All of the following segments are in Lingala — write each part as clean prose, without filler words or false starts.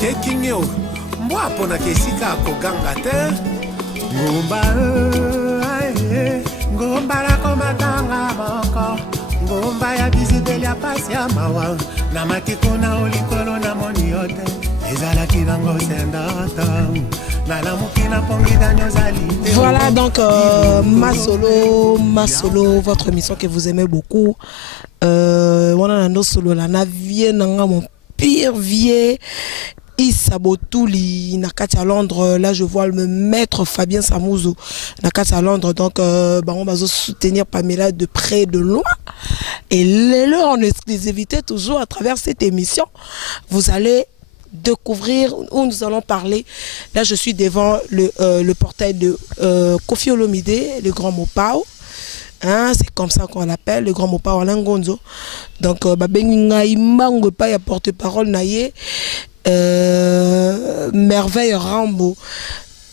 tekingyo mbwa pona kesika koganga te ngomba ngomba la komatanga boko ngomba ya bizibeli ya pasi ya mawa na matiko na olikolo na moni yote ezalaki nango sendata. Voilà donc ma solo, votre émission que vous aimez beaucoup. On a un solo là, na vie nanga mon pire vie. Isabotouli nakati à Londres. Là je vois le maître Fabien Samouzo nakati à Londres. Donc on va soutenir Pamela de près de loin. Et les en exclusivité toujours à travers cette émission. Vous allez découvrir où nous allons parler. Là je suis devant le portail de Koffi Olomide, le grand Mopao, hein, c'est comme ça qu'on l'appelle, le grand Mopao Alain Gonzo. Donc pas porte-parole naïe Merveille Rambo,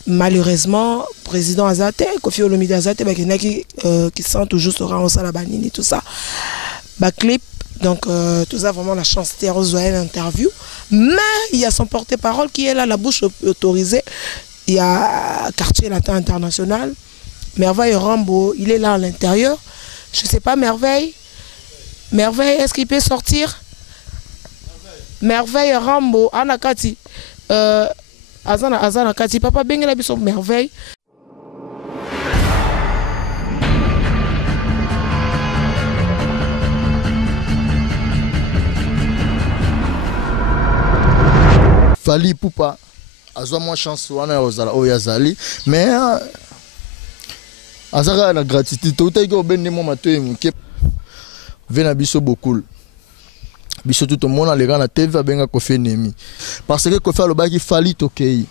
malheureusement président Azate Koffi Olomide Azate qui sent toujours sera en salabanini tout ça clip. Donc tout ça vraiment la chance de rejoindre l'interview. Mais il y a son porte-parole qui est là, la bouche autorisée. Il y a Quartier Latin International. Merveille Rambo, il est là à l'intérieur. Je ne sais pas, Merveille. Merveille, est-ce qu'il peut sortir? Merveille Rambo, Anakati. Azana Kati, papa Bengela Biso, Merveille. Fali Poupa, azwa moins chance wana oyazali, mais azaka la gratitude tout est que ben mo matoy muke vena biso beaucoup biso tout le monde les gars na TV benga Koffi Nemi parce que Koffi alobaki Fali tokei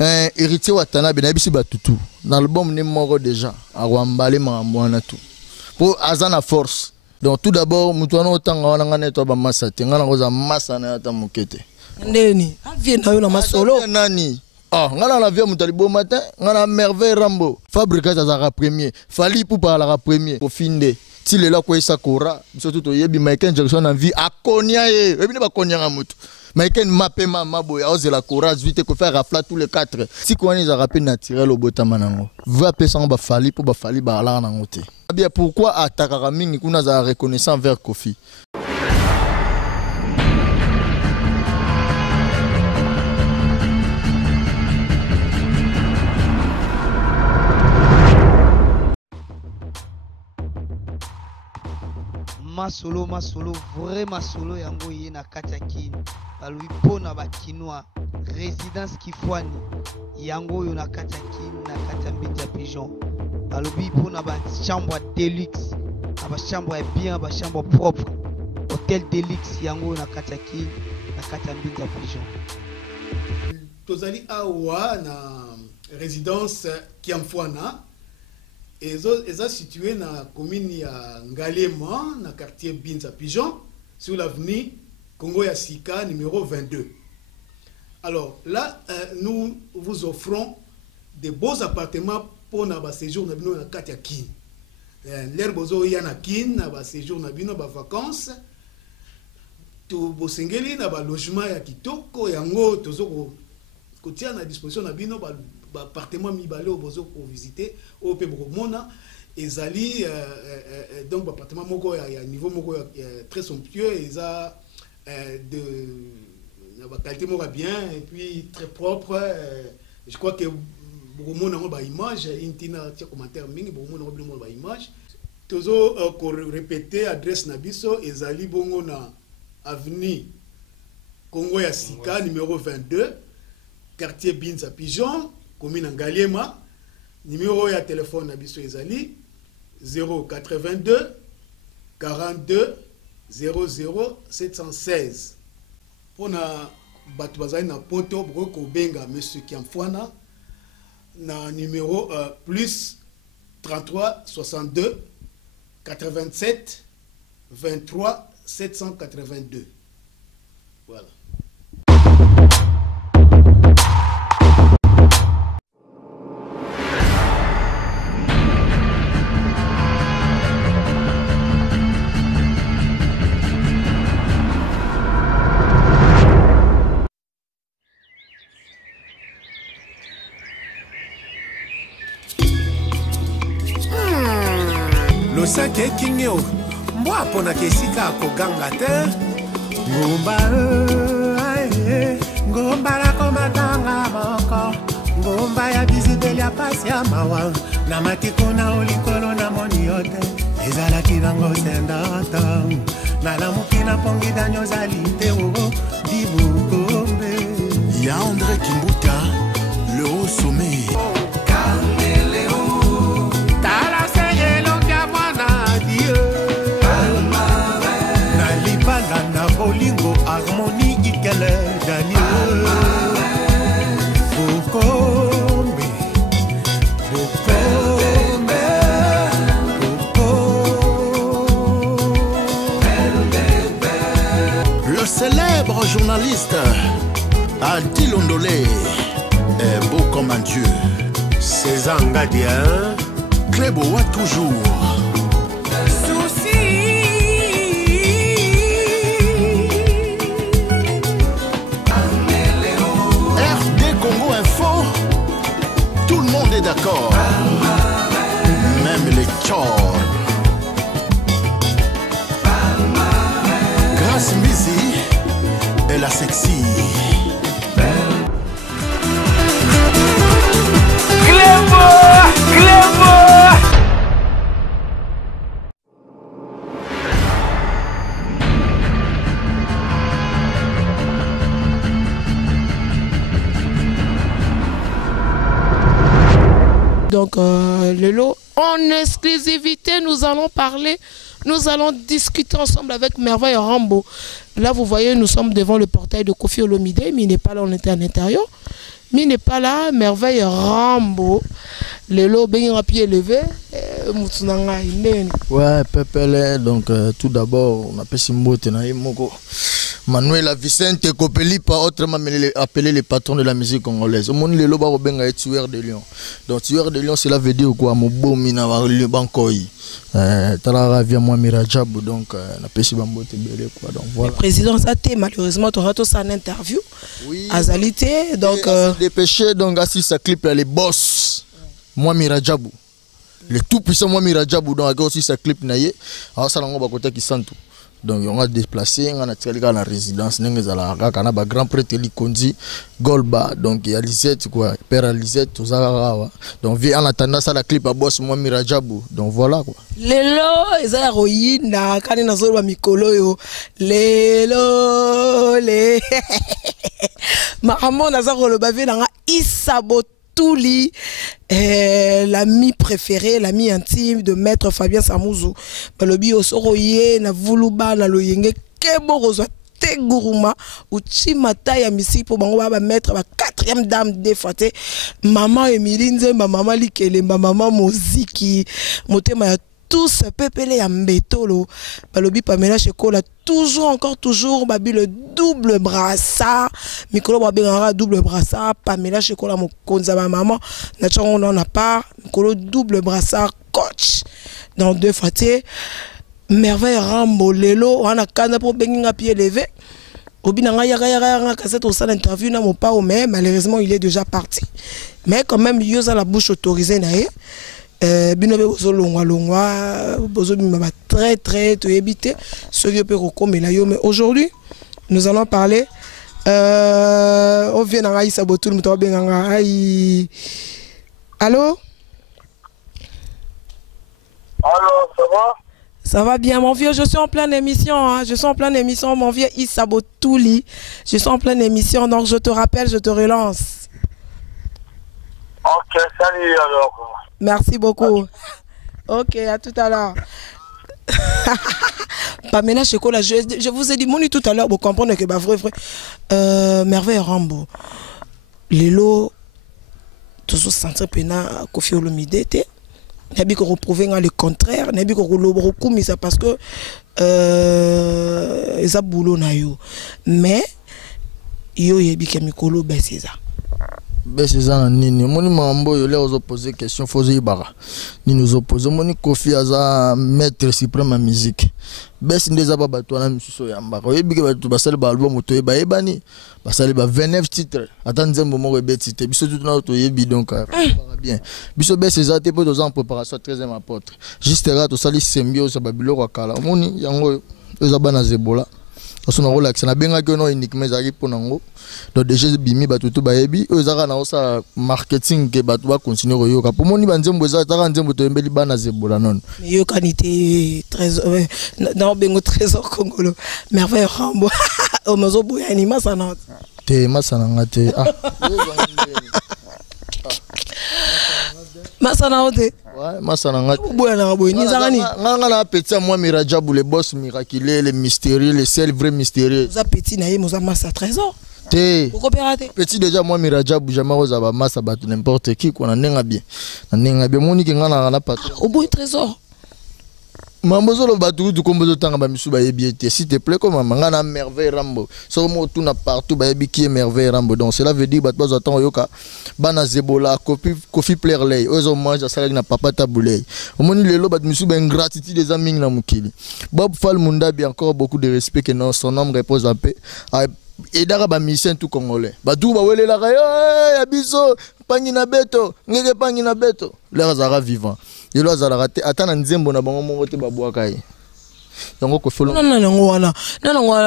héritier watana benabisi batutu dans l'album numéro déjà awambale mamwana tout pour azana force. Donc tout d'abord mutuano otanga wana ngane to ba masate ngana ngoza masana ata mukete Ndeni, aviez na yo na masolo. Nani? Ah, ngana la vie mutalibo matin, ngana Merveille Rambo. Fabricat azara premier, Fali Poupa la premier. Pour finde, si le là quoi ça kora, surtout to yebi Michael Jackson en vie a konya ye. Ebi ne ba konya ngamutu. Michael mape mama boya ose la kora vite ko faire rafla tous les quatre. Si quoi ni za rapé naturel au botama nango. Va pesa ba Fali pour ba Fali ba la nangote. Bien pourquoi atakaka mingi kuna za reconnaissant vers Koffi. Masolo, vraiment solo yango ye na kati ya kini. Balui pona ba kinois, résidence Kifwani. Yango yo na kati ya kini, na kati ya Mbinja Pigeon. Balui pona ba chambre deluxe, ba chambre bien, ba chambre propre. Hôtel deluxe yango yo na kati ya kini, na kati ya Mbinja Pigeon. Tozali awa na résidence Kiamfwana. Ils situé dans la commune de Ngalema, dans le quartier Mbinja Pigeon, sur l'avenue Congo Yassika, numéro 22. Alors là, nous vous offrons des beaux appartements pour notre séjour dans le quartier Kin. L'herbozo y a na Kin, dans le séjour dans les vacances. Tout bosengeli dans le logement ya kitoko, yango tozo kotia na disposition na bino appartement mibale au bozo pour visiter au Pébromona et Zali donc appartement moko ya niveau moko très somptueux et ça de la qualité moko bien et puis très propre. Je crois que Bromona on ba image intina tia commentaire mingi Bromona on ba image tozo ko répéter adresse na biso et Zali bongo na avenue Congo ya Sika numéro 22 quartier Mbinja Pigeon commune Ngalema, numéro de téléphone Nabiso Ezali 082 42 00 716. Pour na batu bazali na poto broko benga monsieur Kiamfwana na numéro plus 33 62 87 23 782. Voilà. losake kingeo mbwa pona kesika koganga te ngomba ngomba la komatanga moko ngomba ya bizibeli ya pasi ya mawa na matiko na olikolo na moni yote ezalaki nango sendata na lamuki na pongi danyo zali te o dibukombe ya André Kimbuta le haut sommet tala seyelo kya mwana die na libala na bolingo harmonie ikele Daniel Bukombe Bukombe le célèbre journaliste Adi Londolé est beau comme un dieu. César Ngadia Cléboa toujours. Souci RD Congo Info, tout le monde est d'accord. Même les tchors. Grâce Mizi et la sexy. Donc, Lelo, en exclusivité, nous allons parler, nous allons discuter ensemble avec Merveille Rambo. Là, vous voyez, nous sommes devant le portail de Kofi Olomide, mais il n'est pas là, on était à l'intérieur. Mais il n'est pas là, Merveille Rambo. Lelo, ben pied levé, ouais, Pepele, donc tout d'abord, on appelle Simbote Naimoko. Manuela Vicente Kopelipa, autrement appelé les patrons de la musique congolaise. Au monde, les loba robenga est tueur de lion. Donc, tueur de lion, cela veut dire quoi? Mobo mina le bankoi. Talara via moi Mirajabou, donc, on appelle Simbote Belé, quoi. Donc, voilà. Le président Saté, malheureusement, tu auras tout ça en interview. Oui. Azalité, donc. Dépêché, donc, assis sa clip, les boss. Moi Mirajabou. Le tout puissant moi Mirajabou, donc, aussi sa clip naïe. Alors, ça, on va côté qui sent tout. Donc on a déplacé, on a tiré la résidence, on a grand prêtre Likondi, Golba, donc il y a Lisette quoi, père Lisette, tout ça. Donc en attendant ça la clip à boss moi Mirajabou. Donc voilà quoi. Lelo eza royina kani nazolwa mikolo yo. Lelo le. Maman nazakolo bavé nanga Isabo Touli, l'ami préféré, l'ami intime de maître Fabien Samouzou. Balobi osoroye na vuluba na loyenge kebo rozwa te guruma uchimata ya misi po bango ba maître ba 4e dame défaté maman Emilie Nzemba maman Likelemba maman Moziki motema ya tous pepele ya mbetolo balobi Pamela Chekola toujours encore toujours babi le double brassard mikolo babengara double brassard Pamela Chekola mokonza ba maman na tchongo on a pas mikolo double brassard coach dans deux faté Merveille Rambo Lelo on a kana pour benginga pied levé obinanga yaka cassette au salle interview na mon pas mais malheureusement il est déjà parti mais quand même yoza la bouche autorisée naé binobe longwa bozo bimaba très to éviter ce vieux peu comme la yo mais aujourd'hui nous allons parler on vient dans Aïssa Botoul muto benganga ai allô ça va? Ça va bien mon vieux, je suis en pleine émission hein. Je suis en pleine émission mon vieux Issa Botouli. Je suis en pleine émission donc je te rappelle, je te relance. Ok, salut alors. Merci beaucoup. Ok, à tout à l'heure. Pamela Chekola, je vous ai dit, mon tout à l'heure, vous comprenez que bah, vrai. Merveille Rambo. Lelo, tout ce centre pena Kofi Olomide, n'abi ko reprouver le contraire, n'abi ko roku mais ça parce que ça boulot na yo. Mais yo yebi ke mikolo ben c'est ça. Bess ezana nini moni mambo yo leo poser question faut yibara ni nous opposer moni Kofi aza maître suprême en musique Bess ndeza ba bato na misuso ya mbaka oyebi ke bato basali ba album to yeba ebani basali ba 29 titres attendez moment ko betite biso tout na to yebi donc bien biso Bess ezate po en préparation 13e apôtre juste là to sali symbiose ba biloko kala moni yango ezabana zebola parce qu'on a relaxé na benga que non uniquement zaki ponango donc déjà bimi batutu bayebi ezaka na osa marketing ke batu ba continuer koyoka pour moni banzembo ezaka nzembo to embeli bana zebola non yo kanité trésor non bengo trésor congolo merveille rambo o mazo boya ni masana te masana ngate masana ote ouais masana ngate boya na boya ni zaka ni nganga na petit moi Mirajabu le boss miraculeux le mystérieux le seul vrai mystérieux za petit na ye moza masa trésor te petit déjà moi Mirajabu jamais oza ba masa batu n'importe qui ko na nenga bien moni ke ngana na pas au bout trésor Mambozo batu du kombozo tanga ba misu ba yebiete s'il te plaît comme ngana merveille rambo so mo tout na partout ba yebi qui est merveille rambo donc cela veut dire batu bazatan yoka bana zebola Kofi plaire lay ozo mange ça na papa tabulay omoni lelo batu misu ba ingratitude des amis na mukili Bob Fall Munda bien encore beaucoup de respect que non son homme repose en paix et dara ba mission tout congolais batu ba welela ka ya biso pangi na beto ngeke pangi na beto leur zara vivant yelo azala raté atana nzembo na bango mongo te babwaka ye yango ko folo non wana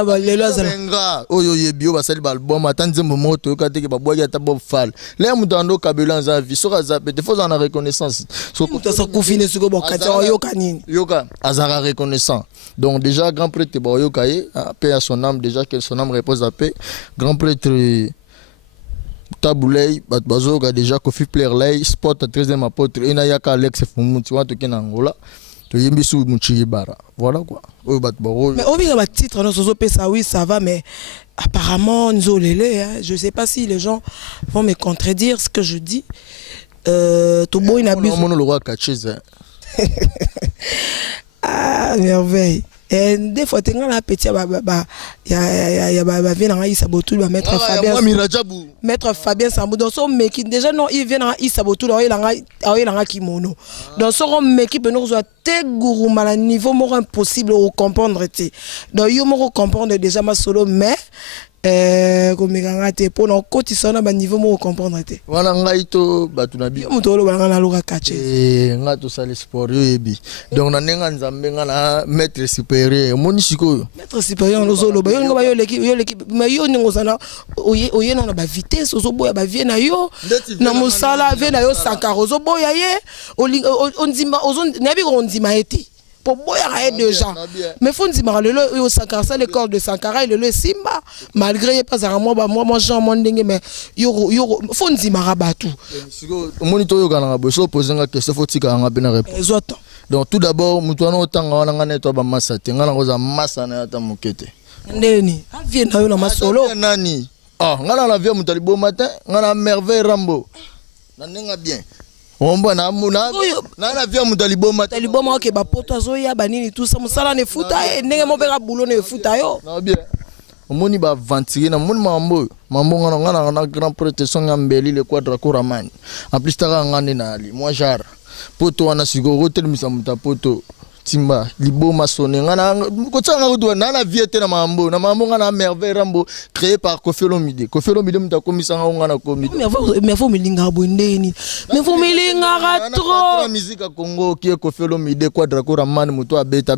ba lelo azala nga oyo yebio basali ba album atana nzembo mongo to ka te ke babwaki ata Bob Fall le mutando kabela nza vie soka za pete faut en reconnaissance so ko sa kufine suko bokata yoka nini yoka azara reconnaissant donc déjà grand prêtre ba yoka ye paix à son âme déjà que son âme repose à paix grand prêtre Tabulay bazoga déjà Kofi plaire lay sport 13e apôtre ina yaka Alex Fumuti wa to kena Angola to yembi su muchi bara voilà quoi mais obiga ba titre non sozo pesa oui ça va mais apparemment nzolele hein, je sais pas si les gens vont me contredire ce que je dis to boy na biso mon le roi Kacheza ah merveille et des fois tu as petit vient à Isabotou ba maître Fabien maître Fabien Sambou donc son mec déjà non il vient à Isabotou là il a kimono donc son mec peut nous te gourou mal niveau mort impossible au comprendre tu donc yo mo comprendre déjà ma solo mais comme ngate pour non cotisana ba niveau mo comprendre te wana ngai to batu na bi mutolo banga na loka kache ngato sale sport yo yebi donc na nenga nzambe ngana maître supérieur moni sikoyo maître supérieur lozolo ba yo ngaba yo leki mais yo ningo sana oye na ba vitesse ozo boya ba vie na yo na musala vie na yo sankaro ozo boya ye onzima ozo nabi ko onzima eti pour boya déjà mais faut dire le au Sankara ça le corps de Sankara et le Simba malgré pas à moi Jean Mondenge mais yo faut dire marabatu monitor yo kana bo so poser nga question faut tika nga bena réponse donc tout d'abord mutuana otanga wana nga neto ba massa te nga ngoza massa na ata mokete ndeni avie na yo na masolo nani nga na la vie mutalibo matin nga na merveille rambo na nenga bien omba na muna na via mutaliboma ke ba poto azoya banini tout ça musala ne futa ndenge mo beka boulot ne futa yo na bien omoni ba ventiller na moni mambo ngana na grand protection ngambeli le quadra koramani en plus ta ngane na ali moi jar poto wana sigo hotel misamuta poto timba liboma sonné ngana ko tsanga ko na viete na mambo ngana merveille rambo créé par Kofi Olomide muta komisa ngana komide mais faut milinga bondeni mais faut milinga trop la musique à Congo qui est Kofi Olomide quadra koramani muto abeta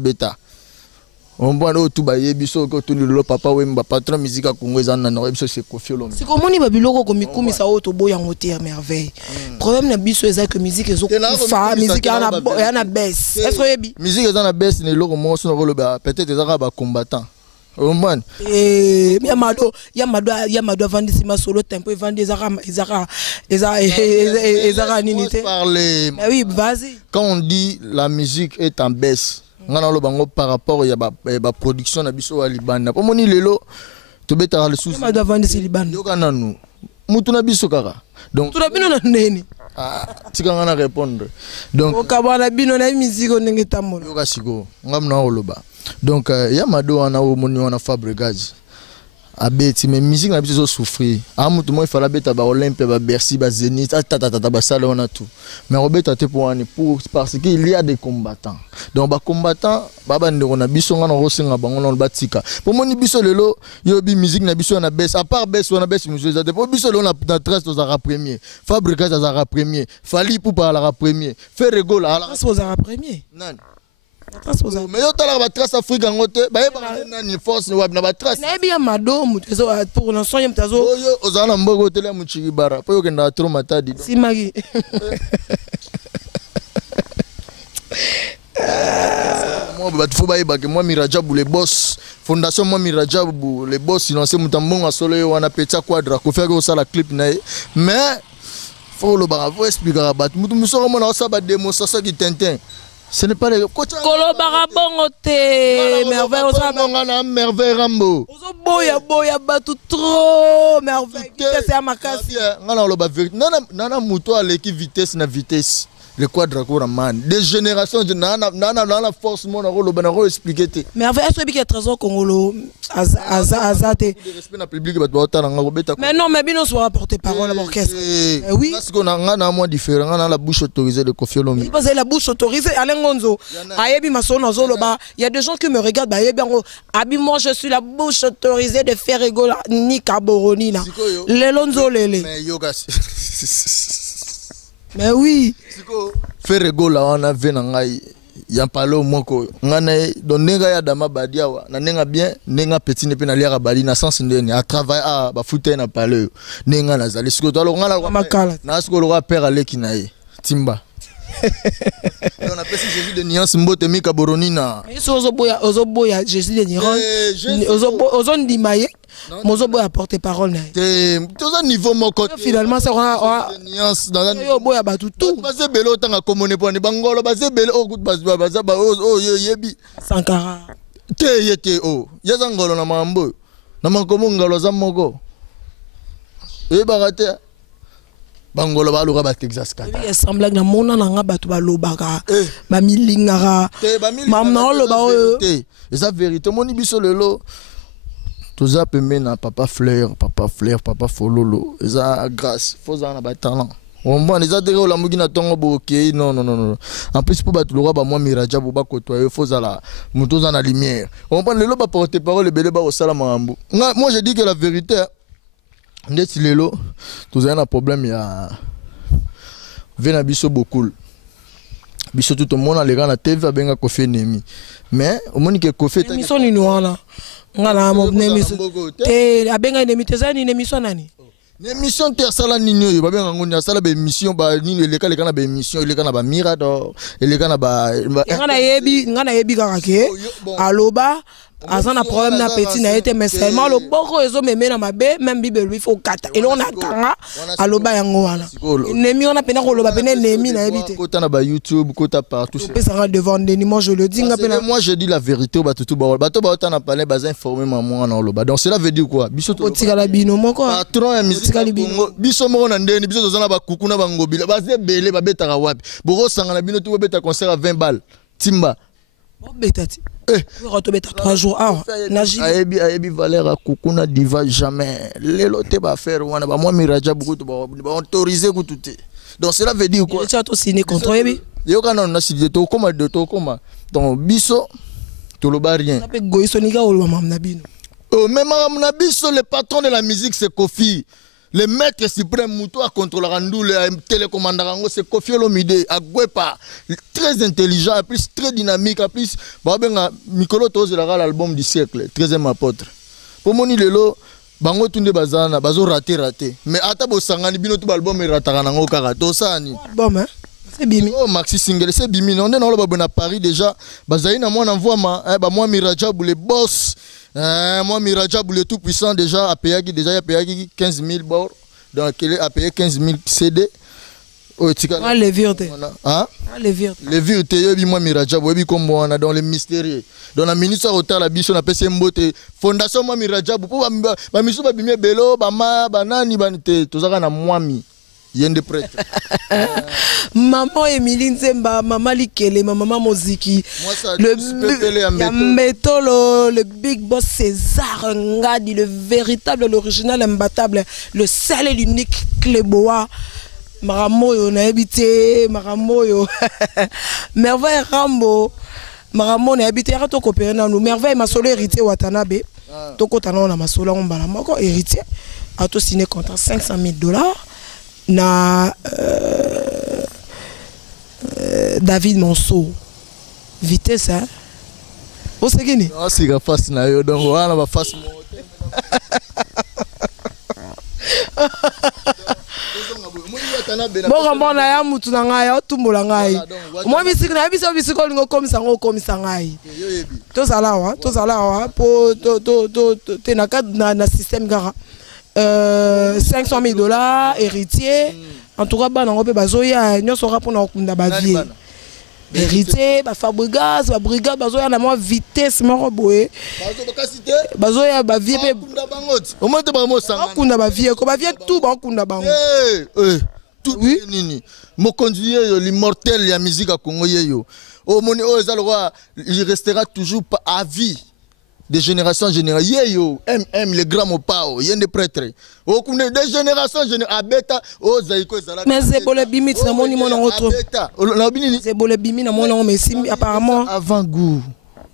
on voit tout baye biso ko tuni lo papa wemba patron musique à Congo ezana na biso c'est Kofi Olomide c'est comment ni babiloko ko mikumi sa auto boya ngote merveille problème na biso eza que musique ezo fa musique yana baisse est-ce que yebi musique ezana baisse ne loko mo so lo ba peut-être ezaka ba combattant on yamado avandi ma solo tempo evandi ezaka nini te parler mais oui vas-y quand on dit la musique est en baisse ngana lo bango par rapport ya ba production na biso wa libanda po moni lelo to beta le souci yamado avandi si libanda yo kana nu mutu na biso kaka donc tu na bino na neni tika ngana répondre donc okabana bino na musique ndenge tamona yo kasiko ngamna oloba donc yamado wana o moni wana Fabregas abeti mais musique na biso souffrir amutu moi il fallait beta ba Olympe ba Bercy ba Zénith tata ba sala on a tout mais robeta te pour parce qu'il y a des combattants donc ba combattants baba ndeko na biso ngana rosenga bango na batika pour moni biso lelo yobi musique na biso na baisse à part baisse on a baisse musique za pour biso lelo na trace aux ara premier Fabrica za ara premier Fali pour par la premier faire rigole à la trace aux ara premier nan mais yo tala ba trace Afrique ngote ba yeba nani force wab na ba trace na bien madomu tezo pour l'instant yem tazo yo ozana mbogo tele muchiki bara po yo kenda trop matadi simagi moi ba faut ba yeba que moi Mirajabu les boss fondation moi Mirajabu les boss lancé mutambonga solo yo wana pecha quadra ko faire ko sala clip na mais faut le bara faut expliquer ba mutu musoro mona sa ba démonstration qui tintin. Ce n'est pas les Kolo barabongo te merveille on merveille Rambo. Ozo boya batu trop merveille vitesse ya makasi. Ngana lo ba vérité nana muto aleki vitesse na vitesse. Le quadra ko man des générations de nana force mon lo bana ko expliquer te. Merveille est-ce que trésor congolo azate. Respect na public ba bota nga ko beta. Mais non mais bino soit porter parole à l'orchestre. Oui. Parce qu'on a ngana moi différent ngana la bouche autorisée de Koffi Olomide. Parce que la bouche autorisée Alengonzo. Ayebi masono zoloba, il y a des gens qui me regardent ba yebi ngo abi moi je suis la bouche autorisée de faire rigoler ni Caboroni là. Lelonzo lele. Mais yoga. Mais oui. Faire rigoler on a vu na ngai ya palo moko ngana don nenga ya dama badia wa na nenga bien nenga petit ne pe na liara bali na sens ndeni a travail a ba fouter na palo nenga na zali siko to ngana na siko lo père aleki na ye timba on appelle Jésus de Niance mbote mi Caboroni na ozo boya Jésus de Niance ozo ndimaye mozo boya porter parole na te toza niveau moko finalement ça Niance dans yo boya batu tout baze belo tanga komone poni bangolo baze belo o good baza ba o yebi Sankara te yete o yaza ngolo na mambo na mankomo ngalo za moko e bagate bangolo ba luka ba Texas kata il semble na mona nga batu ba lobaka ba milingara mamna lo ba te eza vérité moni biso lelo toza pembe na papa fleur papa fololo eza grâce foza na ba talent on bon eza déré la mugi na tongo boké non en plus pour batu loka ba moi Mirajabu ba kotoyer foza la mutoza na lumière on bon lelo ba porter parole belé ba osala mambo moi je dis que la vérité ndeti lelo toza na problème ya vena biso beaucoup biso tout le monde les gars na TV abenga Koffi Nemi mais au monde que Koffi ta émission ni noana ngala mo émission te abenga Nemi tezani ni émission nani émission te sala nini yo babenga ngoni sala ba émission ba nini les gars na ba émission les gars na ba Mirador les gars na ba ngana yebi kaka ke aloba azana problème na petit na été mais seulement le boko ezo meme na mabe même bible lui faut kata et on attend aloba yango wana Nemi on a pena ko loba pena Nemi na ebité kota na ba YouTube kota partout c'est ça devant Nemi moi je le dis ngapena moi je dis la vérité ba tout ba to ba tana parler ba informer maman na loba donc cela veut dire quoi biso to tikala bino moko patron ya musique biso moko na ndeni biso tozana ba kuku na bangobila ba zebele ba betaka wapi boko sanga na bino to beta concert à 20 balles timba betati to beta 3 jours ayebi valeur à kukuna diva jamais lelo te ba faire wana ba moi Mirajabu to ba autoriser ku tout donc cela veut dire quoi tu as to signé contre yebi yo kana na signé to koma donc biso to lo ba rien pe goiso nika o mam na bino même mam na biso le patron de la musique c'est Koffi. Le maître suprême Mouto a contrôlé Randoule, télécommandant, c'est Koffi Olomide, à Gwepa, très intelligent, en plus très dynamique, en plus, Mikolo Toz l'album du siècle, 13e apôtre. Pour mon lelo, bango tunde bazana, bazo raté. Mais atabo sangani bino tout album ratara nango karato sani. Bon hein. C'est bimi. Oh maxi single, c'est bimi. On est dans le Paris déjà. Bazaï na moi envoie moi Mirajabu les boss. Moi Mirajabu le tout puissant déjà a payé 15 000 bords donc il a payé 15 000 CD les viertés les viertés yobi moi Mirajabu yobi comme on a dans les mystérieux dans la ministre hôtel la biso na pese mbote fondation moi Mirajabu pour ba miso ba bimé belo ba ma banani banite tozaka na mwami yende prêtre. Maman Emilie Nzemba, maman Likele, maman Moziki. Moi ça le big boss César Ngadi, le véritable, l'original, imbattable, le seul et l'unique Cléboa. Maramoyo na habité, Maramoyo. Merveille Rambo. Maramo na habité, rato coopérer na nous. Merveille ma solo héritier Watanabe. Toko tana na ma solo on bala moko héritier. A to signé contrat $500,000 na David Monceau. Vitesse hein. Vous savez qui ni? Ah c'est la face na yo donc voilà va face mo. Bon ramona ya mutu na ngai otumbola ngai. Moi bisiki na biso bisiko lingo komisa ngo komisa ngai. To sala wa po to te na cadre na système gara. $500,000 héritier. En tout cas bana ngo pe bazoya nyoso rapona okunda bavie. Héritier, Fabrigas, brigade, bazoya na moi vitesse moko boye. Bazoya ba vie pe. Au moins te ba mo sanga. Okunda ba vie ko ba vie tout ba okunda bango. Tout nini. Mo conduire l'immortel ya musique à Congo yeyo. Au moni o ezalo roi, il restera toujours à vie. De génération en génération. Yeyo, les grands mopao, yende prêtre. Au kune de génération en génération. Abeta, o zaiko ezala. Mais c'est pour le bimit na moni mon autre. C'est pour le bimit na mon mais apparemment avant goût.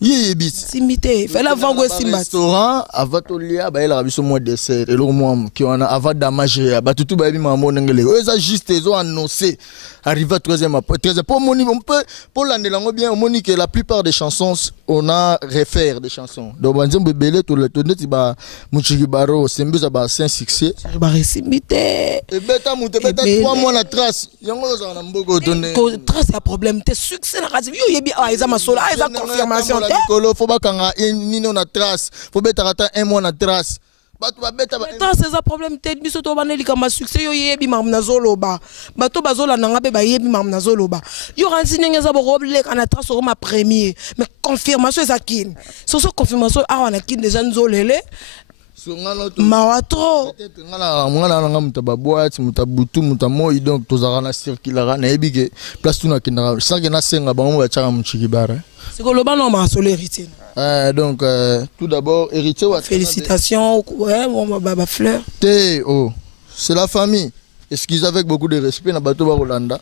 Yébis. Simité, fait l'avant goût simba. Restaurant, avant tolia, bah il a reçu mon dessert. Et le moi qui on a avant damage, bah tout bah bima mon anglais. Eux a juste ils ont annoncé. Arrivé à 13e après 13e. Pour mon on peut pour l'année langue bien on dit que la plupart des chansons on a refaire des chansons. Donc on dit bébé tout le tourner ti bah Muchigi Baro c'est mieux ça bah c'est un succès. Bah simité. Et beta monte beta 3 mois la trace. Yango ça na mboko donner. Trace a problème te succès na radio. Yo yebi ah ils ma solo, ils a confirmation. Faut pas quand nino na trace. Faut beta rata 1 mois na trace. Bato ba beta ba. C'est un problème te biso to baneli kama succès yo yebi mam na zoloba. Bato bazola nanga be ba yebi mam na zoloba. Yo ranzi ngeza bo roble kana trace au ma premier. Mais confirmation est akin. So confirmation ah on a kin déjà nzolele. Mawatro peut-être ngala nga mutaba boîte mutabutu mutamoyi donc tozara na circular na ebike place tuna kinara sans que na senga bango ba tchaka Muchigi Bara. C'est que le ban non ma solo héritier. Donc tout d'abord héritier wa félicitations ouais bon baba fleur. C'est la famille. Excusez avec beaucoup de respect na bato ba Rolanda.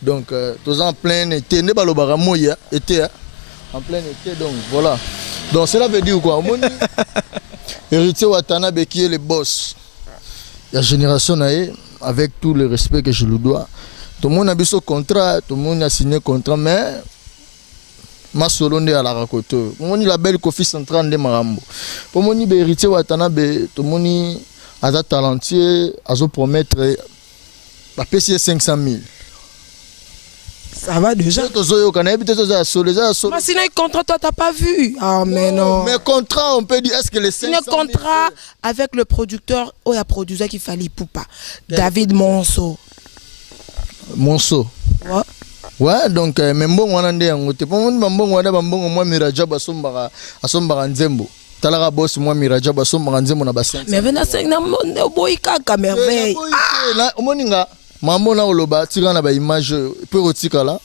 Donc tous en plein été ne balobara moya été en plein été donc voilà. Donc cela veut dire quoi? Héritier Watanabe qui est le boss. La génération avec tout le respect que je lui dois. Tout le monde a vu ce contrat, tout le monde a signé contrat, mais ma solo à la racoteuse. Pour moi, la belle Kofi centrale de Marambo. Pour moi, héritier Watanabe, tout le monde a talentueux, a promettre la PC 500,000. Ça va déjà. Mais sinon, le contrat, toi, t'as pas vu. Ah, mais non. Mais contrat, on peut dire, est-ce que les 500 000... Le contrat avec le producteur, il y a producteur qui fallait Poupa. David Monceau. Monceau. Ouais. Ouais, donc, même bon, on a dit, moi, Miraja, Asombara Nzembo. Talara boss, moi, Miraja, Asombara Nzembo, na bassin. Mais venez à 5 ans, boy, kaka, merveille. Maman na oloba tika na ba image peu rotika là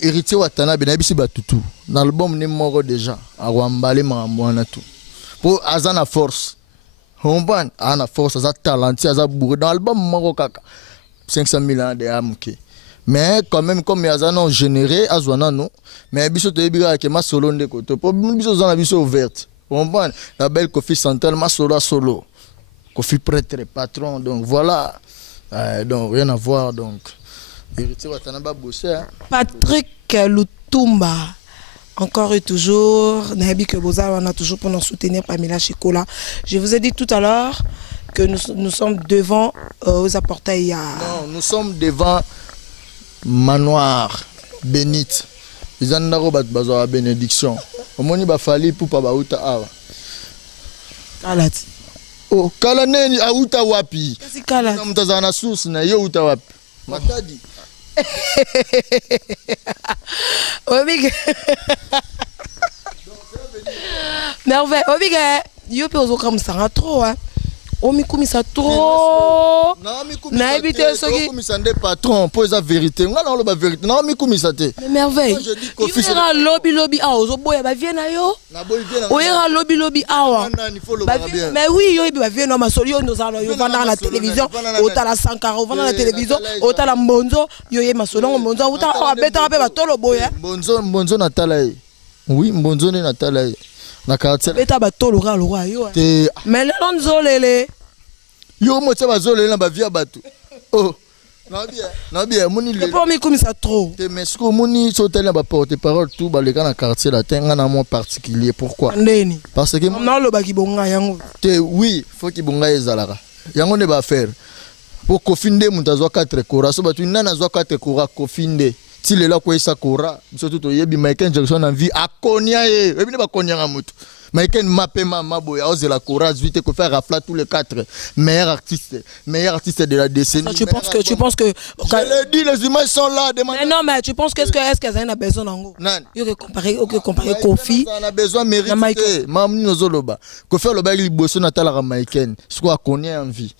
héritier Watanabe na bisi batutu na album ne moko déjà awambale mamwana tout pour azana force homban ana force aza talent aza bourré dans album moko kaka 500,000 de amke mais quand même comme azana non généré azwana non mais biso to ebira ke ma solo ndeko to pour biso zana biso ouverte homban la belle Kofi centrale ma solo Kofi prêtre patron donc voilà. Donc rien à voir donc héritier Watanabe bossé Patrick Lutumba encore et toujours Nabi que Boza on a toujours pour nous soutenir Pamela Chikola. Je vous ai dit tout à l'heure que nous sommes devant aux apportails. Non, nous sommes devant Manoir Bénite. Ils en ont besoin de bénédiction. Au moins il va falloir pour pas bauta awa. Alati. Oh, kala neni auta wapi? Kasi kala. Na mtazana source na yo uta wapi? Matadi. Obiga. Merveille. Obiga, yo pe ozo comme ça trop hein. omikumisa trop na éviter ce qui omikumisa nde patron pour esa vérité nga na loba vérité na omikumisa te mais merveille ira lobby ah ozoboya ba vie na yo oyera lobby awa mais oui yo ba vie no masolo yo ndozana yo vanda na télévision otala sankara ovanda na télévision otala mbonzo yo ye masolo mbonzo uta beta pe ba tolo boya mbonzo na tala oui mbonzo ne na tala na quartier beta ba tolo ga lo yo mais le nzolele yo mo tsa bazolele na ba via bato oh na bien moni le pour mi comme ça trop te mais ce que moni sotel ba porte parole tout ba le na quartier la tenga na mon particulier pourquoi parce que non lo ba ki bonga yango te oui faut ki bonga ezalaka yango ne ba faire pour kofinde mutazwa 4 kora so batu nana zwa 4 kora kofinde ti le la ko esa kora surtout to yebi Michael Jackson en vie akonia ye ebine ba konya nga mutu Michael Mapema Maboya ose la Cora vite ko faire rafla tous les 4 meilleurs artistes de la décennie. Ça, tu penses que je l'ai dit, les images sont là. Mais non, mais tu penses est-ce qu'elles ont besoin d'ango? Non. Il faut comparer Kofi. On a besoin mériter. Mamni nozoloba. Ko faire le bagli bosso na tala Michael. Soit connaît en vie.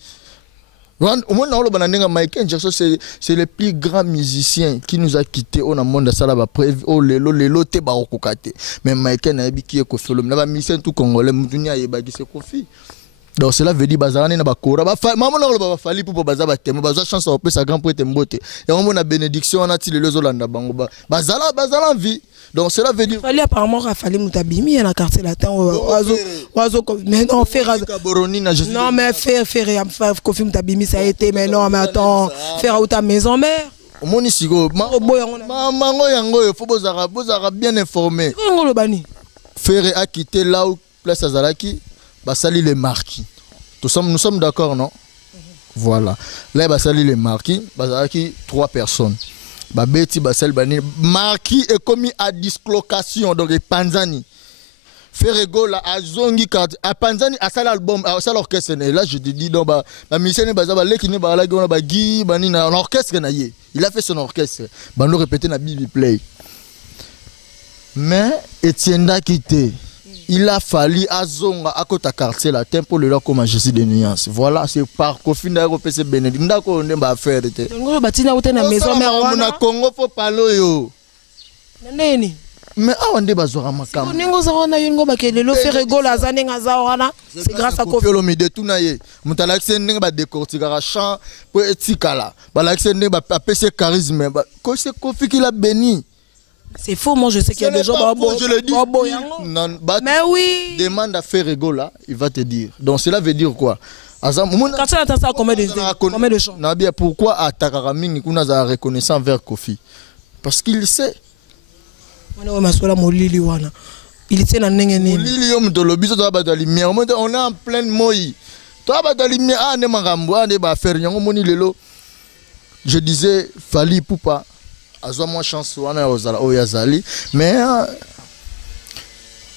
Michael Jackson, c'est le plus grand musicien qui nous a quittés au monde de Salaba. Lelo te barokokate. Mais Michael n'a qui est Kofi. Il a musicien tout congolais. Moutunia yebagi c'est Kofi. Donc cela veut dire bazarane na bakora. Maman na ba fali pour bazaba temo. Bazwa chance au sa grand poète mbote. Et on a bénédiction on a ti les Zolanda bango ba. Bazala en vie. Donc cela veut dire fallait apparemment Rafali Mutabimi dans quartier latin oiseau mais non faire non mais faire Kofi Mutabimi ça a été mais non mais attends faire à ta maison mère moni sigo maman yango faut bozara bien informé ngolo bani faire a quitté là où place Azalaki basali les marquis nous sommes d'accord non voilà là basali les marquis Bazalaki 3 personnes Babeti Basel Bani marquis est commis à dislocation donc Panzani Ferrego la azongi carte à Panzani à ça l'album à ça l'orchestre et là je te dis donc la mission ne bazaba le qui ne ba la gona ba gi bani na l'orchestre na yé il a fait son orchestre bando répéter na Bibi Play mais Etienne da quitté il a fallu azonga à côté quartier la tempo le comme Jésus de nuance voilà c'est par Kofinda ko pese Bénédicte ndako ndemba affaire te ngolo batina uta na maison mère wana na Congo faut parler yo nani mais awande bazora makamba ningo zona yingo bakelelo faire gol azane ngaza wana c'est grâce à Kofi lo mide tout na ye mutala ndenge ba décortiquer champ pour etikala ba la ndenge ba pese charisme ko c'est Kofi qui l'a béni. C'est faux, moi je sais qu'il y a des gens je le dis. Mais oui. Demande à Ferrego là, il va te dire. Donc cela veut dire quoi? Quand tu attends ça, combien de chants? Nabia, pourquoi attaquer Mingi kuna za reconnaissant vers Kofi? Parce qu'il sait. Il sait na nengene. On est en pleine moï. Toi ba dalimi a ne mangambo a ne ba faire nyango moni lelo. Je disais Fali Poupa azwa moi chance wana ozala oyazali mais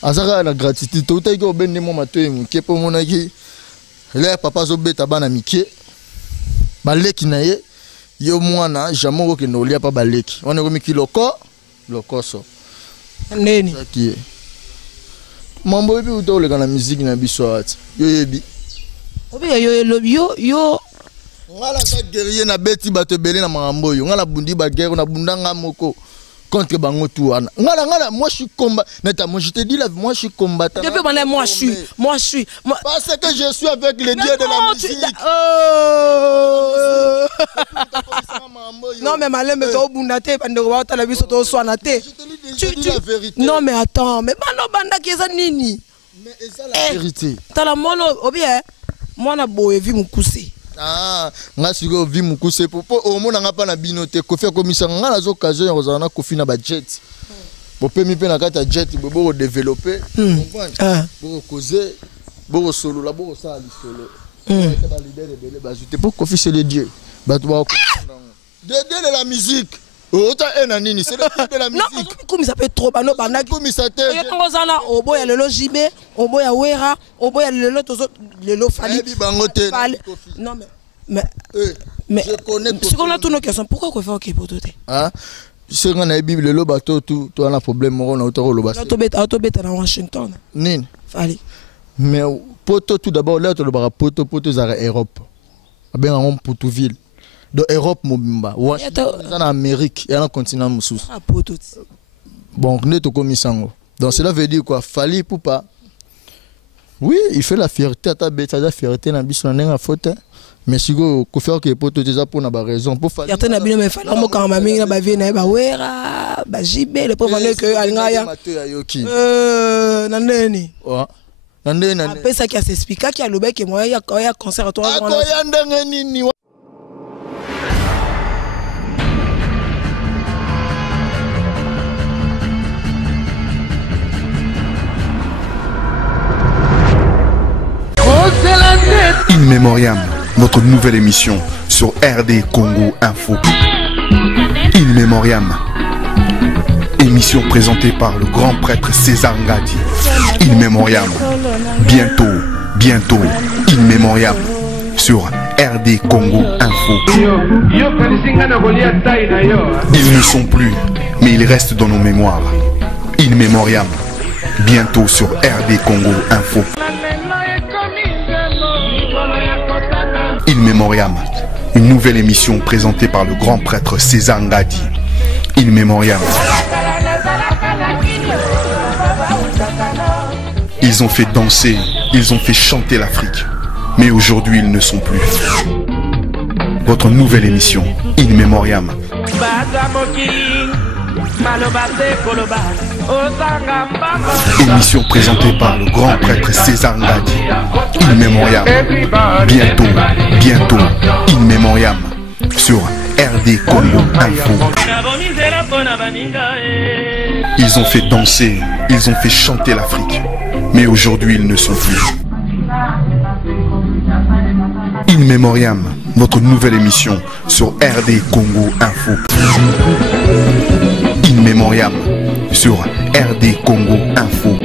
azaka la gratitude tout est que obende mo matoyi muke po monaki le papa zo beta bana mike baleki na ye yo mwana jamoko ke no lia pa baleki on est miki lokoso neni qui mambo bi utole kana musique na biso ati yo yebi obi yo ngala ka guerrier na beti bato belé na makambo yo ngala bundi ba guerre na bundanga moko contre bango tout wana ngala moi je suis combat neta moi je te dis là moi je suis combattant depuis moi je suis parce que je suis avec les dieux de la musique non mais malembe to bundate bande ko bata la biso to swana te non mais attends mais banda kieza nini mais c'est la vérité tala mono obie mwana boye vi mukuse ah ngasi go vi mukuse popo o mona ngapa na binote Kofi akomisa ngala zo occasion ya kozana Kofi na ba jet pope mi pe na kata jet bobo développer comprendre bobo causer bobo solo la bobo ça li solo ba leader de bele bazute pour Kofi c'est le dieu ba to ba comprendre de la musique ota ena nini c'est le de la musique non comme ça peut trop bano bana comme ça te ngozana obo ya lelo jibe obo ya wera obo ya lelo tozo lelo fali non mais je connais ce qu'on a tous nos questions pourquoi Kofi OK pour tout hein c'est qu'on a bible lelo bato tout un problème on a auto lo bas auto beta na Washington nini fali mais poto tout d'abord là tu le poto zara Europe ben en Potouville de Europe mobimba Washington en Amérique et en continent moussous bon on est au commissango donc cela veut dire quoi Fally Ipupa oui il fait la fierté à ta bête la fierté na biso na faute mais si go faire que poto déjà pour na ba raison pour Fally fierté na bino mais Fally mo quand mami na ba vie na ba wera ba jibe le pauvre que alinga ya na neni après ça qui a s'expliqué qui a le bec et moi il y a conservatoire In Memoriam, notre nouvelle émission sur RD Congo Info. In Memoriam, émission présentée par le grand prêtre César Ngadi. In Memoriam, bientôt, In Memoriam sur RD Congo Info. Ils ne sont plus, mais ils restent dans nos mémoires. In Memoriam, bientôt sur RD Congo Info. In Memoriam, une nouvelle émission présentée par le grand prêtre César Ngadi. In Memoriam. Ils ont fait danser, ils ont fait chanter l'Afrique. Mais aujourd'hui, ils ne sont plus. Votre nouvelle émission, In Memoriam. Émission présentée par le grand prêtre César Ngadi. In Memoriam. Bientôt, In Memoriam sur RD Congo Info. Ils ont fait danser, ils ont fait chanter l'Afrique. Mais aujourd'hui, ils ne sont plus. In Memoriam, notre nouvelle émission sur RD Congo Info. In Memoriam sur RD Congo Info.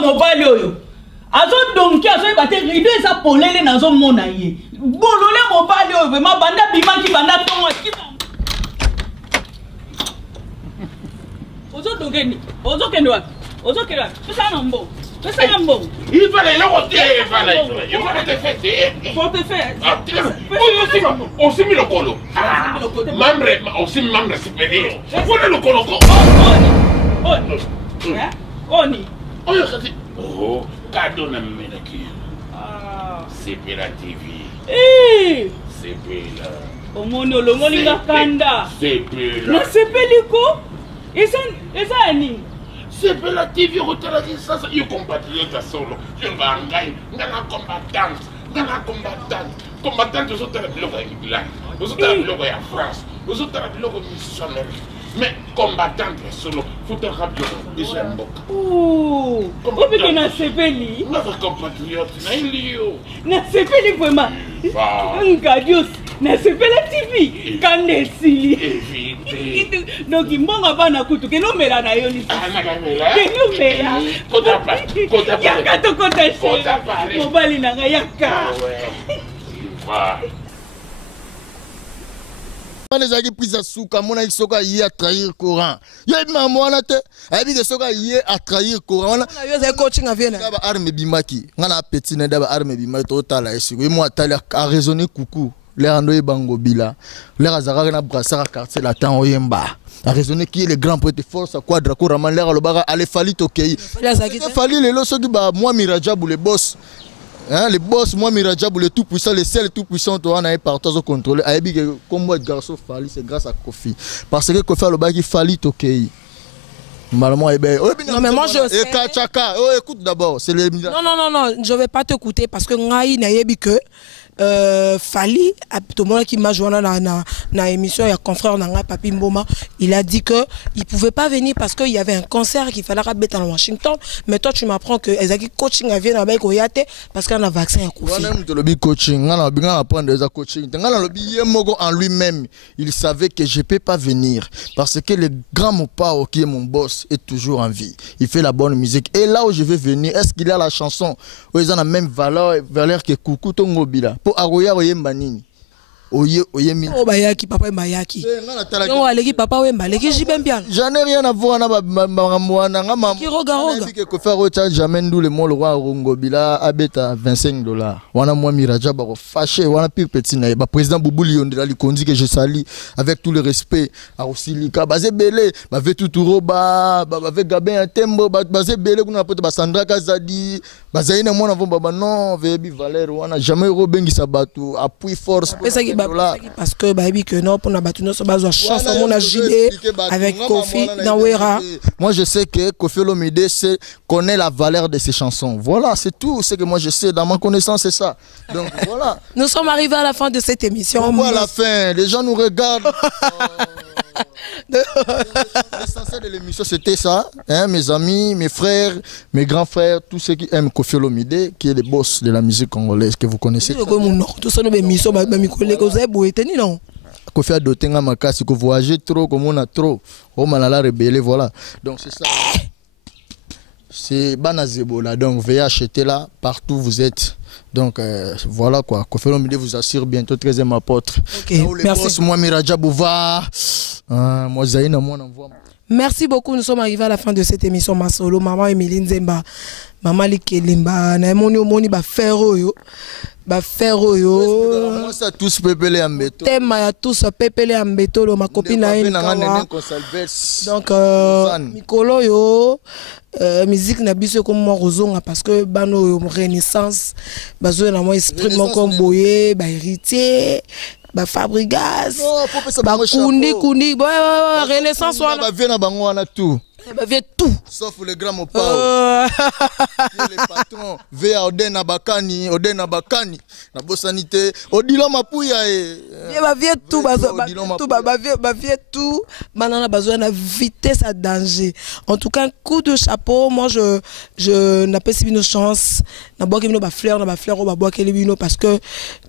mobali oyo azo donki azo ebate rido eza polele nazo mona ye bolole mobali oyo vraiment banda bimaki banda tongo kiba ozo dogeni ozo kendo wapi pesa na mbo il fallait le retirer il faut te faire on s'est mis le colo on s'est mis membre supérieur on le colo oh, cadeau na menaki. Ah, c'est la TV. Eh, c'est là. Au mono le moninga kanda. C'est là. Na c'est liko. Esa ani. C'est la TV rotala ça yo compatriote solo. Je va ngai, ngana combattante aux autres blocs à aux autres blocs à France, aux autres blocs missionnaires. Mais combattant solo, faut te rappeler déjà un boc. Oh, comment tu n'as sepeli? Notre compatriote, n'a sepeli vraiment. Ngadios, n'a sepeli la TV. Kanesili. Éviter. Donc il m'en va na kutu. Que nous mela na yoni. Ah, na mela. Que nous mela. Kota pa. Yaka to kota shi. Kota pa. Mobali na yaka. Ouais. Va. Les amis pris à souka, mon aïe soka y a trahir Coran. Y'a une maman là te, elle dit soka y a trahir Coran. On a eu coaching à Vienne. D'abord arme bimaki, on a petit né d'abord arme bimaki total là ici. Et moi t'as a raisonné coucou. Les randoï bango bila, les razara na brassard à quartier la temps oyemba. A raisonné qui est le grand poète force à quadra couraman l'air le baga allez Fally tokei. Fally les losos qui bah moi Mirajab ou les boss. Hein, les boss, moi Mirajab, le tout puissant, les seuls tout puissants, on a partout au contrôle. Comme moi, garçon Fally, c'est grâce à Kofi. Parce que Kofi a le bac qui Fally tokei. Normalement, non, mais moi je sais. Oh, écoute d'abord, c'est les. Non, je vais pas t'écouter parce que Ngaï n'a pas que Fali, tout le monde qui m'a joué dans l'émission, il y a un confrère, Papi Mboma, il a dit qu'il ne pouvait pas venir parce qu'il y avait un concert qu'il fallait rabattre à Washington. Mais toi, tu m'apprends que les coaching à Vienne avec Oyate parce qu'il y a un vaccin à Kofi. Le coaching, en lui-même, il savait que je ne peux pas venir parce que le grand Mopao qui est mon boss est toujours en vie. Il fait la bonne musique. Et là où je vais venir, est-ce qu'il a la chanson où ils ont la même valeur que Koukou Tongobila? Pour Aroya Oyembanini. Oye bayaki papa bayaki. Non aleki papa wemba leki jibem bien. J'en ai rien à voir na mwana ngama. Que faire au tchat jamais nous le mot le roi Rongobila abeta $25. Wana moi Miraja ba fâché wana pire petit na ba président Boubou Liondela li kondi que je salue avec tout le respect à Osilika basé belé ba vetu turoba ba Gabin Tembo basé belé kuna poto ba Sandra Kazadi bazaina mwana vomba non vebi Valère wana jamais robengi sabatu appui force. Parce que baby que non pour na batuno so bazo chance on a gilé avec Kofi Nawera. Moi je sais que Kofi Olomide connaît la valeur de ses chansons. Voilà, c'est tout ce que moi je sais dans ma connaissance, c'est ça. Donc voilà. Nous sommes arrivés à la fin de cette émission. Pourquoi à la fin? Les gens nous regardent. L'essentiel de l'émission c'était ça, hein, mes amis, mes frères, mes grands frères, tous ceux qui aiment Kofi Olomide, qui est le boss de la musique congolaise que vous connaissez. Kofi a doté nga makasi ko voyager trop comme on a trop, on malala rebelle voilà. Donc c'est ça. C'est Banazebola, donc veuillez acheter là partout où vous êtes. Donc voilà quoi, Kofi Olomide vous assure bientôt 13e apôtre. Okay, merci. Moi Miraja Bouva, moi Zaina moi envoie. Merci beaucoup, nous sommes arrivés à la fin de cette émission Masolo, maman Emeline Zemba, maman Likelimba, na moni ba ferro yo. Ba ferro yo. Moi ça tous pepele en béton. Thème ya tous pepele en béton ma copine na donc Mikolo yo musique na biso comme moi rozonga parce que bano yo renaissance bazo na moi esprit moko boye ba héritier ba Fabrigas ba kundi ba renaissance wana ba vient na bango wana tout. Bah, viens tout. Sauf le grand Mopao. Les patrons. Vea Odena Bakani. Odena Bakani. La bossanité. Odilo Mapouya. Viens tout. Viens tout. Maintenant, on a besoin de vitesse à danger. En tout cas, un coup de chapeau. Moi, je n'ai pas si une chance. Je n'ai pas fleur. Parce que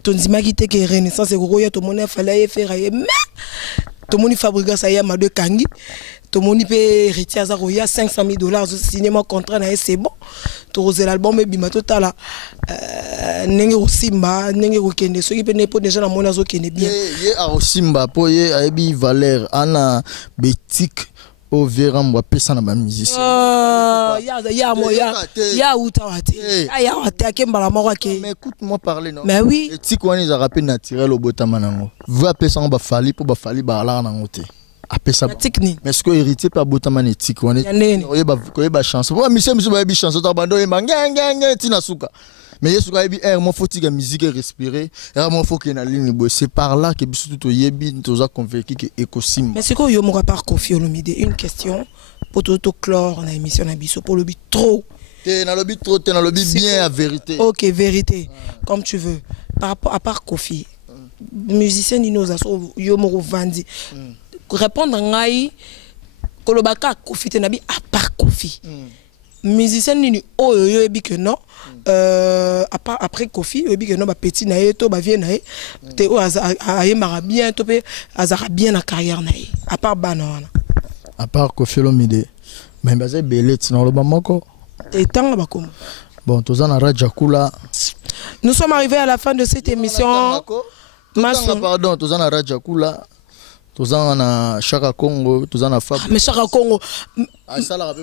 ton image qui est renaissance. Tout le monde fallait faire. Mais tout le monde fabrique ça. Il y a deux kangi. Tout le monde peut hériter à $500 000 cinéma contrat c'est bon. Tu as l'album et bima total là. Nengo Simba, nengo Kende, ceux qui peuvent pas déjà la monazo Kende bien. Yé à Simba, pour yé à Ebi Valère, Anna Bétique. Au Véran, moi, personne n'a musicien. Mais écoute-moi parler, non? Mais oui. Et si quoi, ils ont rappelé naturel au botamanango. Vous appelez ça, on va fallir pour fallir balar dans l'autre. Appelez ça. Mais ce que hérité par botaman éthique, on est. Il y a chance. Vous monsieur, il chance. Vous abandonnez, mais il y a moi faut que la musique respirer, moi faut que la ligne c'est par là que tout yebi nous a convaincu que écosystème. Mais c'est quoi yo mon part Kofi Olomide une question pour tout clore dans l'émission na biso pour le but trop. T'es dans le but trop, t'es dans le but bien à vérité. OK, vérité. Comme tu veux. Par rapport à part Kofi. Musicien dinosaure yo mo vandi. Répondre ngai kolobaka Kofi tenabi à part Kofi. Musicien nini oyo yo ebi que non après Kofi ebi que non ba petit na to ba vie na te o ayemara bien to pe azara bien na carrière na à part banana à part Kofi Olomide mais bazé belé tino lo bamoko et tant ba comme bon tozana Rajakula. Nous sommes arrivés à la fin de cette émission. Pardon tozana Rajakula. Tozana Chaka Congo, tozana Fab. Mais Chaka Congo.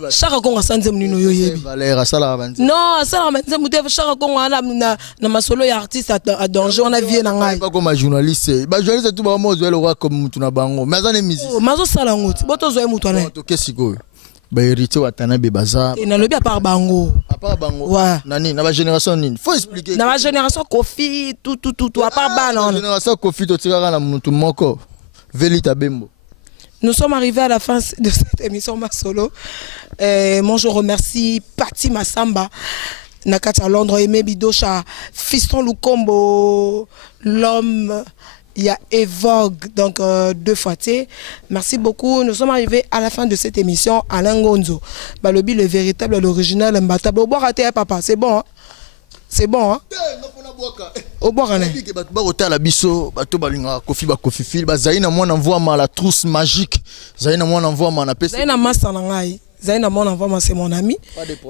Chaka Congo sanze munino yo yebi. Valère asala banzi. Non, asala banzi mutev Chaka Congo na masolo ya artiste à danger on a vie na ngai. Pas comme journaliste. Ba journaliste tout ba mo zo le roi comme mutu na bango. Mais azane musique. Mazo sala ngoti. Boto zo mutu na. To kesiko. Ba hérité watana be baza. Et na lobi à part bango. À part bango. Ouais. Nani na ba génération nini. Faut expliquer. Na ba génération Kofi tout à part banana. Na génération Kofi to tiraka na mutu moko. Nous sommes arrivés à la fin de cette émission Masolo. Moi je remercie Pati Massamba Nakata Londres, Aimé Bidocha, Fiston Lukombo, l'homme, il y a Evogue, donc 2 fois. Merci beaucoup. Nous sommes arrivés à la fin de cette émission. Alain Gonzo, Balobi, le véritable, l'original, Mbatabo. Au bois raté, papa, c'est bon, hein? C'est bon, hein? Au bois raté. Zaina moi envoie ma la trousse magique. Zaina moi envoie ma Zaina Massanangai. Zaina moi envoie c'est mon ami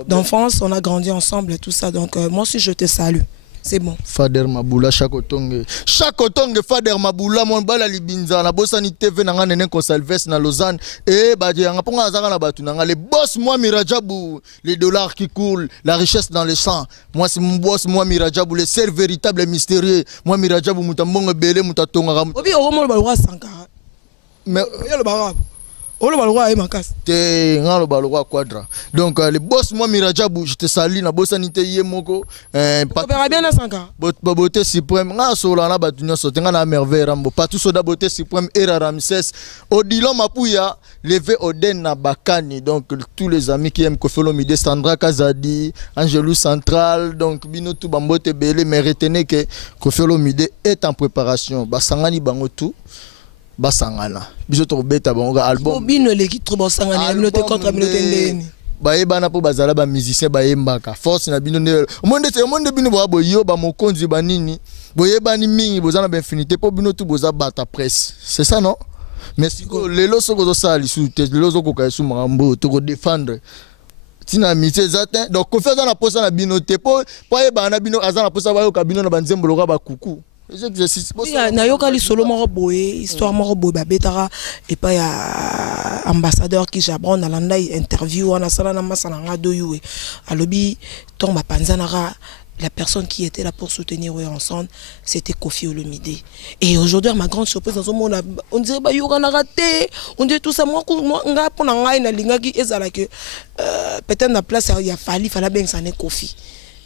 d'enfance, on a grandi ensemble et tout ça. Donc moi aussi je te salue. C'est bon. Fader Maboula Chakotonge. Chakotonge Fader Maboula mon bala libinza na bosani TV na ngane nen Consalves na Lausanne et badi nga ponga azanga na batu na les boss moi Mirajabou, les dollars qui coulent, la richesse dans le sang. Moi c'est mon boss moi Mirajabou, le ser véritable et mystérieux. Moi Mirajabou mutambonga belé mutatonga. Obi omo le roi Sankara. Mais le barab. Oh le balroi est makas. Te ngalo balroi quadra. Donc les boss moi Mirajabou, je te salue na bosanité yemoko. On verra bien na Sankara. Beauté suprême. Nga sola na batunya sotenga na merveille rambo. Patou soda beauté suprême era Ramsès. Odilon Mapuya, levé Oden na Bakani. Donc tous les amis qui aiment Koffi Olomide, Sandra Kazadi, Angelou Central, donc Binotou Bambote Belé, mais retenez que Koffi Olomide est en préparation. Basangani bangotou. Basangana biso to beta bonga album bino leki trop basangana minote contre minote ndeni bayebana po bazala ba musicien bayembaka force na bino ne monde bino bo yo ba mokonzi banini boyebani mingi bozana ba infinité po bino tout boza bata presse, c'est ça non? Mais si lelo soko zo sali sous tête lelo soko ka sous mambo to défendre tina amitié zatin donc ko faire na posa na bino te po yebana bino azana posa ba yo ka bino na banzembo loka ba kuku. Nayoka li solo moko boye histoire moko boye babetara et pas ya ambassadeur qui jabron na landa interview wana sala na masana ngado yuwe alobi ton ma panzanara la personne qui était là pour soutenir ensemble c'était Koffi Olomide et aujourd'hui ma grande surprise dans ce monde on dirait ba yoka na raté on dit tout ça moi nga pona ngai na linga ki ezala que peut-être na place ya fallait bien ça ne Koffi.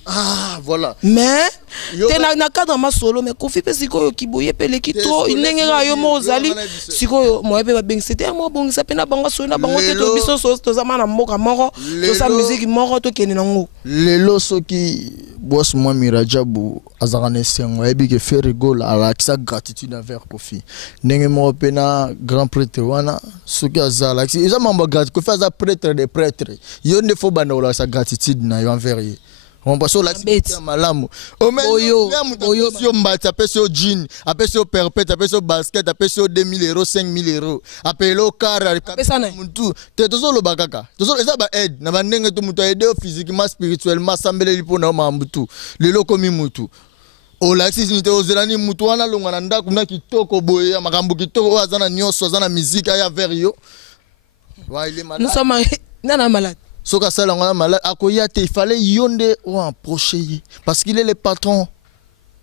Ah voilà. Mais t'es na cadre ma solo mais Koffi pe siko ki boye pele ki trop inengera yo mozali siko moi pe ba beng c'était moi bon ça pe na banga so na bango te to biso so to za mana mboka moko to sa musique moko to kene nango lelo soki boss moi Mirajabou azarane sengo ebi ke faire rigole ala sa gratitude envers Koffi ndenge mo pe na grand prêtre wana soki azala ils ont mamba gratitude Koffi aza prêtre des prêtres yo ne faut bana sa gratitude na yo envers ye. On passe au l'activité malamu. Oyo mbati apesi au jean, apesi au perpète, apesi au basket, apesi au 2000 euros, 5000 euros. Apesi au car, apesi muntu. Te tozo lo bakaka. Tozo eza ba aide. Na bandenge tu mutu aide physiquement, spirituellement, sambele lipo na mambutu. Lelo komi mutu. O laxis nite ozelani mutu wana longa na ndaku na kitoko boye, makambo kitoko azana nyonso, azana musique aya vers yo. Wa il est malade. Nous sommes nana malade. Soka sala ngana malade akoyate il fallait yonde ou approcher parce qu'il est le patron.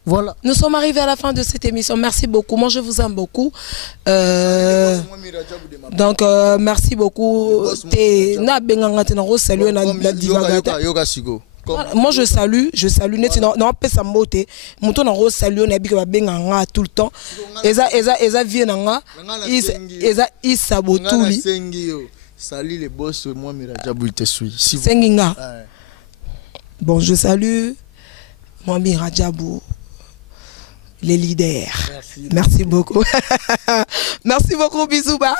Voilà. Nous sommes arrivés à la fin de cette émission. Merci beaucoup. Moi je vous aime beaucoup. Donc merci beaucoup. Na benganga tena ro saluer na divagata. Moi je salue net non pas ça moté. Muto na ro saluer na bika benganga tout le temps. Eza vienanga. Isa botuli. Salut les boss, moi Mirajabou te suis. Si Senginga. Bon, je salue moi Mirajabou, les leaders. Merci beaucoup. Merci beaucoup, bisous, bye.